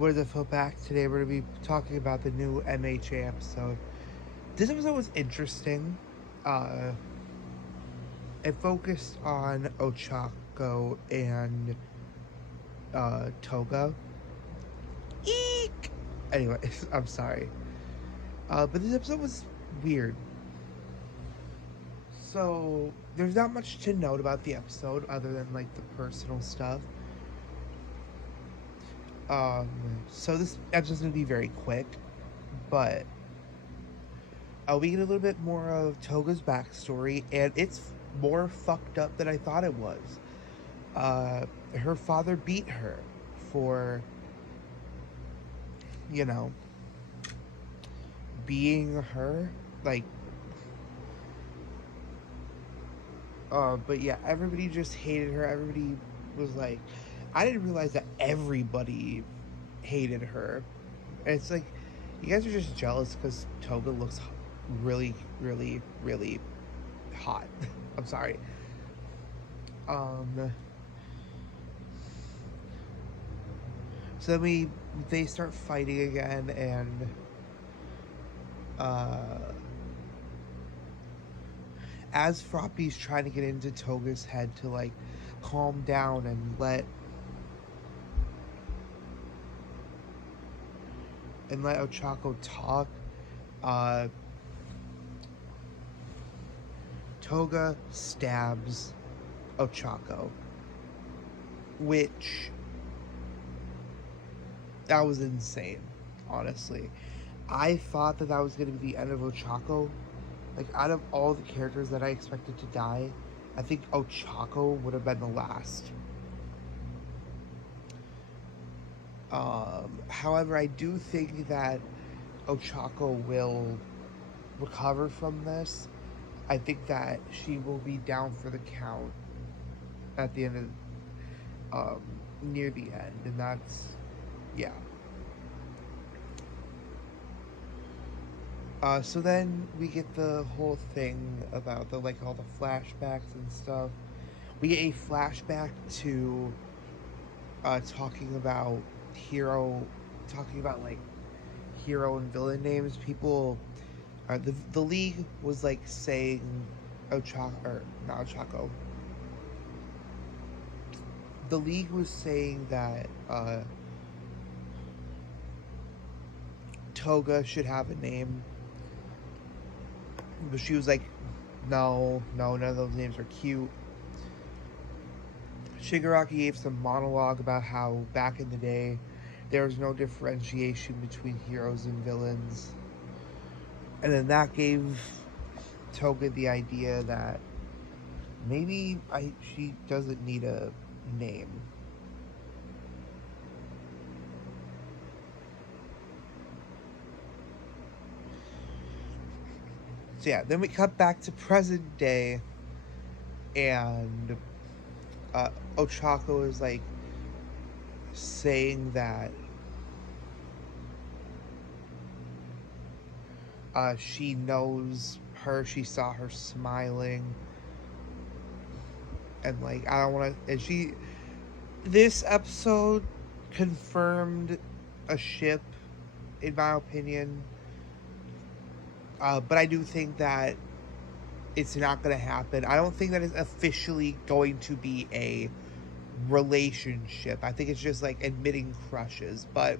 What is the flip back? Today we're going to be talking about the new MHA episode. This episode was interesting. Uh, it focused on Ochako and Toga. Eek! Anyways, I'm sorry. But this episode was weird. So, there's not much to note about the episode other than like the personal stuff. Um, so this episode's gonna be very quick, but we get a little bit more of Toga's backstory, and it's more fucked up than I thought it was. Her father beat her for, you know, being her. Like, but yeah, everybody just hated her. Everybody was like, I didn't realize that everybody hated her. And it's like, you guys are just jealous because Toga looks really, really, really hot. I'm sorry. Um, so then they start fighting again, and as Froppy's trying to get into Toga's head to like calm down and let Ochako talk, uh, Toga stabs Ochako, which that was insane, honestly. I thought that was going to be the end of Ochako. Like, out of all the characters that I expected to die, I think Ochako would have been the last. However, I do think that Ochako will recover from this. I think that she will be down for the count at the end of, near the end, and that's, yeah. So then we get the whole thing about all the flashbacks and stuff. We get a flashback to talking about like hero and villain names. People, the league was like saying Ochako, or not Ochako. The league was saying that Toga should have a name, but she was like, no, none of those names are cute. Shigaraki gave some monologue about how back in the day there was no differentiation between heroes and villains. And then that gave Toga the idea that maybe she doesn't need a name. So yeah, then we cut back to present day, and Ochako is like saying that she knows her, she saw her smiling, and like, I don't want to, and this episode confirmed a ship, in my opinion. But I do think that it's not going to happen. I don't think that it's officially going to be a relationship. I think it's just like admitting crushes. But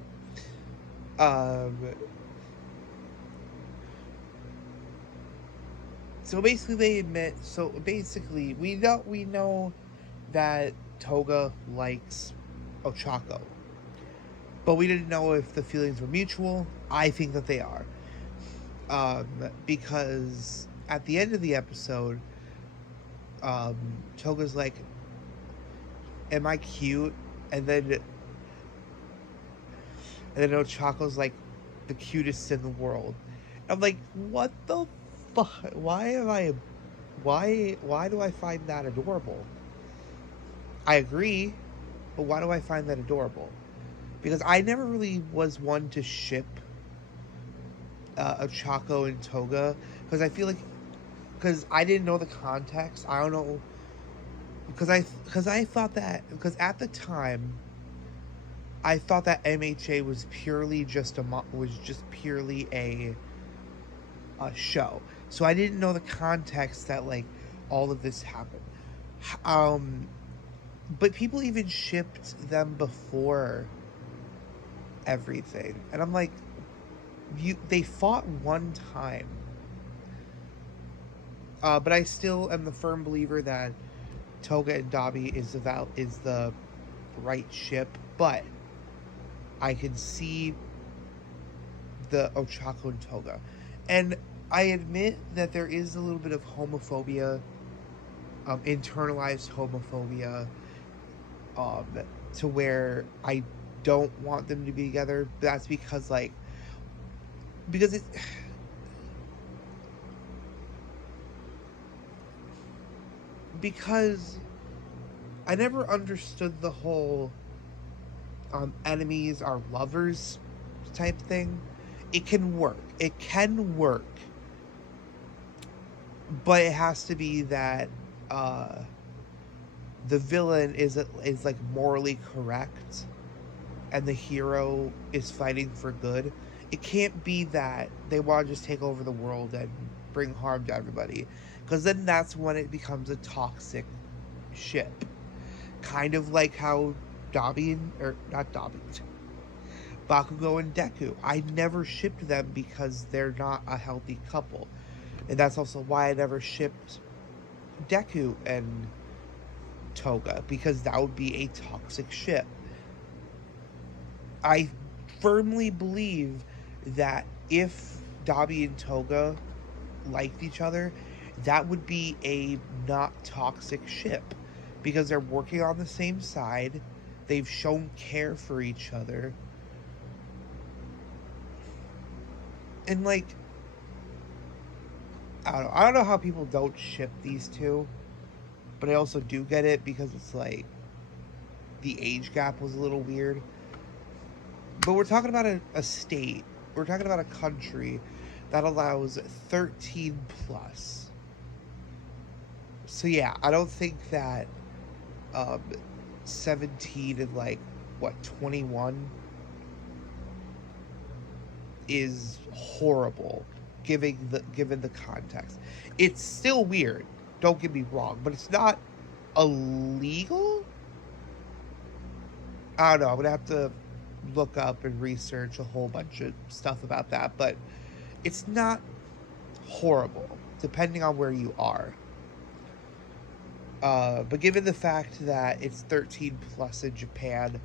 so basically they admit. So basically we know that Toga likes Ochako, but we didn't know if the feelings were mutual. I think that they are. Because at the end of the episode, Toga's like, am I cute? And then Ochako's like, the cutest in the world. I'm like, what the fuck? Why do I find that adorable? I agree, but why do I find that adorable? Because I never really was one to ship Ochako and Toga, because I feel like, because I didn't know the context. I don't know, because I thought that, because at the time I thought that MHA was purely just a show. So I didn't know the context that like all of this happened. Um, but people even shipped them before everything, and I'm like, they fought one time. But I still am the firm believer that Toga and Dobby is the right ship, but I can see the Ochako and Toga. And I admit that there is a little bit of homophobia, internalized homophobia, um, to where I don't want them to be together. That's because, like, because it. Because I never understood the whole enemies are lovers type thing. It can work. It can work. But it has to be that the villain is like morally correct and the hero is fighting for good. It can't be that they want to just take over the world and bring harm to everybody, because then that's when it becomes a toxic ship. Kind of like how Dobby and, or not Dobby, Bakugo and Deku. I never shipped them because they're not a healthy couple. And that's also why I never shipped Deku and Toga, because that would be a toxic ship. I firmly believe that if Dobby and Toga liked each other, that would be a not toxic ship, because they're working on the same side. They've shown care for each other. And like, I don't know how people don't ship these two, but I also do get it, because it's like the age gap was a little weird. But we're talking about a state, we're talking about a country that allows 13 plus. So yeah, I don't think that 17 and like what 21 is horrible, given the context. It's still weird, don't get me wrong, but it's not illegal. I don't know, I'm gonna have to look up and research a whole bunch of stuff about that, but it's not horrible depending on where you are. But given the fact that it's 13 plus in Japan,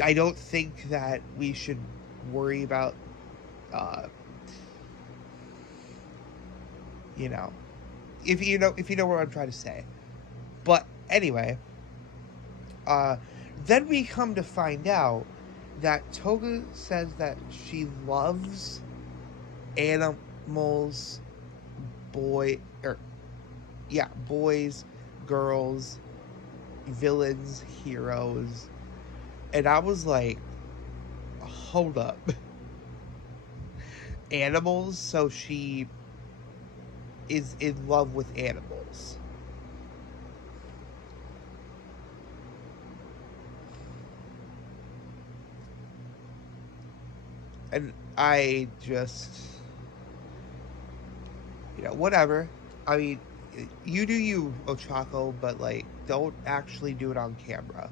I don't think that we should worry about, uh, you know, if you know what I'm trying to say. But anyway, then we come to find out that Toga says that she loves animals, boys, girls, villains, heroes. And I was like, hold up. Animals? So she is in love with animals. And I just, whatever. I mean, you do you, Ochako, but like, don't actually do it on camera.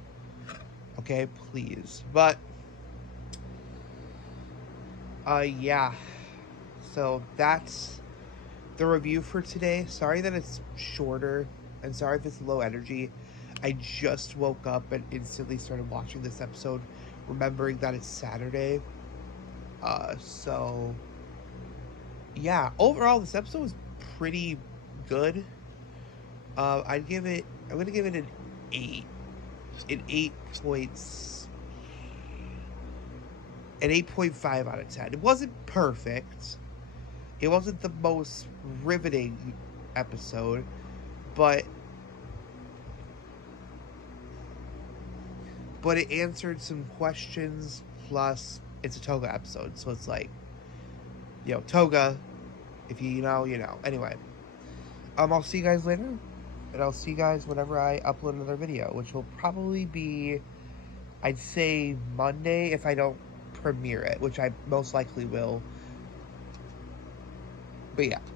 Okay, please. But, yeah. So that's the review for today. Sorry that it's shorter, and sorry if it's low energy. I just woke up and instantly started watching this episode, remembering that it's Saturday. So yeah, overall this episode was pretty good. I'm gonna give it an 8. An 8 points. An 8.5 out of 10. It wasn't perfect. It wasn't the most riveting episode, but it answered some questions, plus it's a Toga episode, so it's like, Toga, if you know, you know. Anyway, I'll see you guys later, and I'll see you guys whenever I upload another video, which will probably be I'd say Monday if I don't premiere it, which I most likely will. But yeah.